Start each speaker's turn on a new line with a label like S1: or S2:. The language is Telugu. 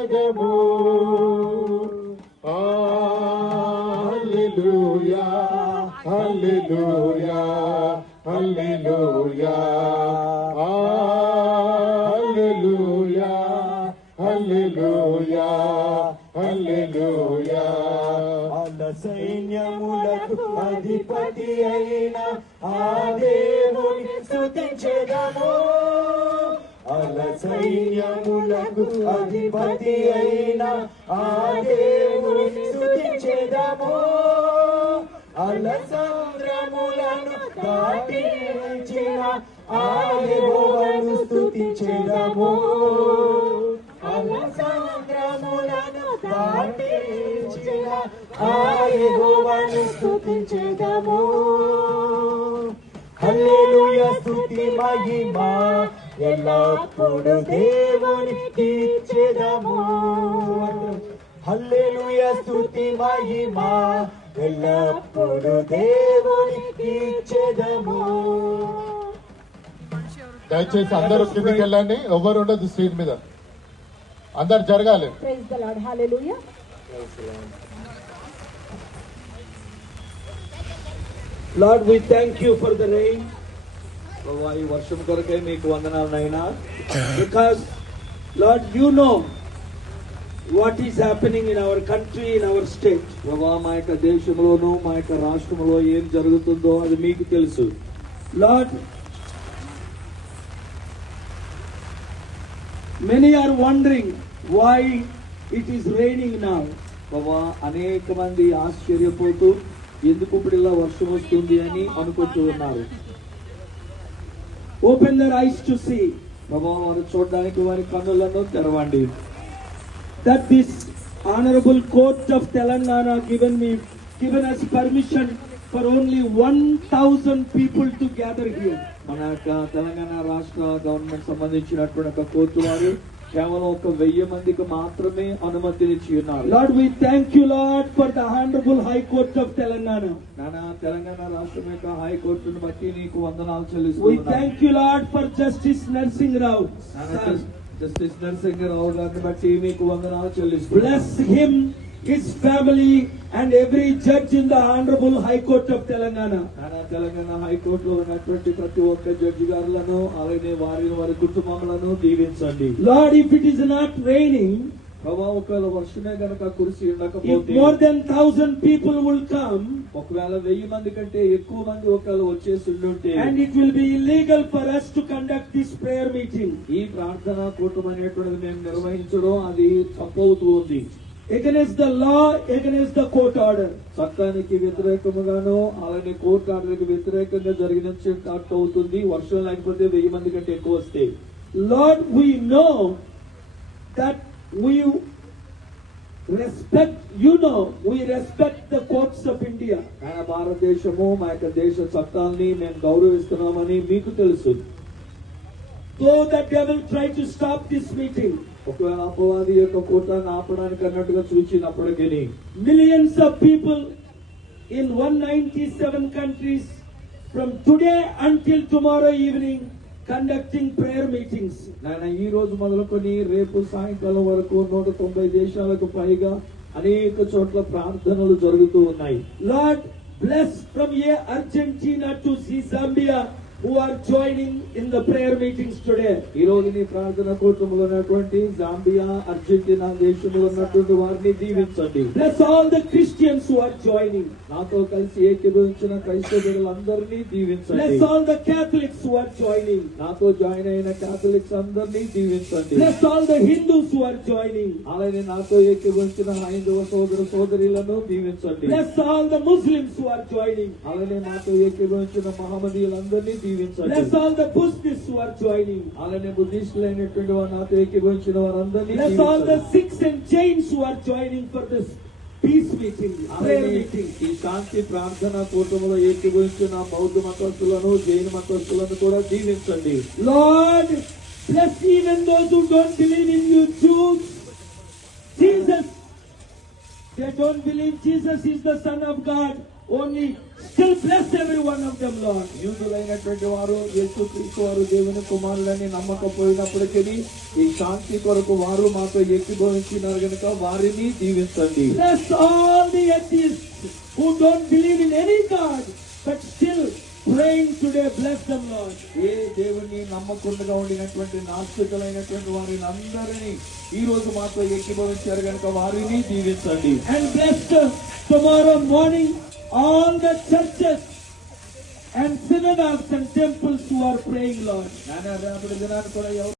S1: స్తుతించెదము. హల్లెలూయా హల్లెలూయా హల్లెలూయా హల్లెలూయా హల్లెలూయా హల్లెలూయా.
S2: అల సైన్యములకు అధిపతి అయిన ఆ దేవుని స్తుతించెదము. అల సైన్యములకు అధిపతి అయిన ఆ దేవుని స్తుతించెదము. అల సముద్రములను దాటించిన ఆ యెహోవాను స్తుతించెదము. అల సముద్రములను దాటించిన ఆ యెహోవాను స్తుతించెదము. హల్లెలూయా స్తుతి మహిమ ఎల్లప్పుడు దేవునికి ఇచ్చెదము. హల్లెలూయా స్తుతి మహిమ ఎల్లప్పుడు దేవునికి ఇచ్చెదము.
S1: దయచేసి అందరూ కిందికి వెళ్ళండి, ఎవరు ఉండదు స్ట్రీట్ మీద, అందరు జరగాలి.
S3: Praise the Lord. Hallelujah.
S2: Lord, we thank you for the rain. ప్రభా ఈ వర్షం కొరకే మీకు వందనాలనైనా. Because Lord, you know what is happening in our country, in our state. ప్రభా మా యొక్క దేశంలోనూ మా యొక్క రాష్ట్రంలో ఏం జరుగుతుందో అది మీకు తెలుసు. Lord, many are wondering why it is raining now. ప్రభా అనేక మంది ఆశ్చర్యపోతూ ఎందుకు ఇప్పుడు ఇలా వర్షం వస్తుంది అని అనుకుంటూ ఉన్నారు. Open their eyes to see. ప్రభా వారు చూడడానికి వారి కన్నులను తెరవండి. That this honorable court of Telangana given us permission for only 1,000 people to gather here. మన యొక్క తెలంగాణ రాష్ట్ర గవర్నమెంట్ సంబంధించినటువంటి ఒక కోర్టు వారు కేవలం 1,000 మందికి మాత్రమే అనుమతినిచ్చి ఉన్నారు. Lord, we thank you, Lord, for the honorable High Court of Telangana. నానా తెలంగాణ రాష్ట్రం యొక్క హై కోర్టును బట్టి నీకు వందనాలు చెల్లిస్తున్నాను. We thank you, Lord, for Justice Narsingh Rao. Justice Narsingh Rao గారిని బట్టి మీకు వందనాలు చెల్లిస్తున్నాను. Bless him, his family and every judge in the honorable High Court of Telangana. నానా తెలంగాణ హై కోర్టులో ఉన్నటువంటి ప్రతి ఒక్క జడ్జి గారులను అలాగే వారి కుటుంబములను దీవించండి. Lord, if it is not raining, ప్రభా ఒకవేళ వర్షమే గనక కురిసి ఉండకపోతే, if more than 1,000 people will come, ఒకవేళ 1000 మంది కంటే ఎక్కువ మంది ఒకవేళ వచ్చేసి ఉంటే, and it will be illegal for us to conduct this prayer meeting. ఈ ప్రార్థన కూటమి అనేటువంటిది మేము నిర్వహించడం అది తప్పవుతూ ఉంది. Against the law, against the court order. చట్టానికి వ్యతిరేకముగాను అలాగే కోర్టు ఆర్డర్కి వ్యతిరేకంగా జరిగినట్టు అవుతుంది. వర్షం లేకపోతే 1000 మంది కంటే ఎక్కువ వస్తే. Lord, we know that we respect the courts of India. భారతదేశము మా యొక్క దేశ చట్టాలని మేము గౌరవిస్తున్నామని మీకు తెలుసు. Though the devil tried to stop this meeting, ఒకవేళ అపవాది యొక్క కూటాన్ని ఆపడానికి అన్నట్టుగా చూచినప్పటికీ, millions of people in 197 countries from today until tomorrow evening conducting prayer meetings. నాయన ఈ రోజు మొదలుకొని రేపు సాయంకాలం వరకు 190 దేశాలకు పైగా అనేక చోట్ల ప్రార్థనలు జరుగుతూ ఉన్నాయి. Lord, bless from here Argentina to Zambia who are joining in the prayer meetings today. ఈ రోజు నీ ప్రార్థన కూటములో ఉన్నటువంటి జాంబియా, అర్జెంటీనా దేశంలో ఉన్నటువంటి వారిని దీవించండి. Bless all the Christians who are joining. నాతో కలిసి ఏకీభవించిన క్రైస్తవులందరినీ దీవించండి. Bless all the Catholics who are joining. నాతో జాయిన్ అయిన కాథలిక్స్ అందరినీ దీవించండి. Bless all the Hindus who are joining. అలాగే నాతో ఏకీభవించిన హైందవ సోదర సోదరీలను దీవించండి. Bless all the Muslims who are joining. అలాగే నాతో ఏకీభవించిన మహమ్మదీయులందరినీ దీవించండి. Bless all the Buddhists who are joining. అలాగే బుద్ధిస్టులైనటువంటి వారు నాతో ఏకీభవించిన వారందరినీ దీవించండి. Bless all the Sikhs and Jains who are joining for this peace meeting, prayer meeting. ఈ శాంతి ప్రార్థన కూటములో ఏకీభవించిన బౌద్ధ మతస్థులను, జైన మతస్థులను కూడా దీవించండి. Lord, bless even those who don't believe in you, Jews. Jesus, they don't believe Jesus is the Son of God. only still bless every one of them, Lord. యూదులైనటువంటి వారు యేసుక్రీస్తు వారు దేవుని కుమారులని నమ్మకపోయినప్పటికీ ఈ శాంతి కొరకు వారు మాతో ఏకీభవించినారు గనుక వారిని దీవించండి. Bless all the atheists who don't believe in any God but still praying today. Bless them, Lord. ఏ దేవుని నమ్మకుండా ఉండినటువంటి నాస్తికులైనటువంటి వారిని అందరినీ ఈ రోజు మాతో ఏకీభవించారు కనుక వారిని దీవించండి. And bless tomorrow morning all the churches and synagogues and temples who are praying, Lord.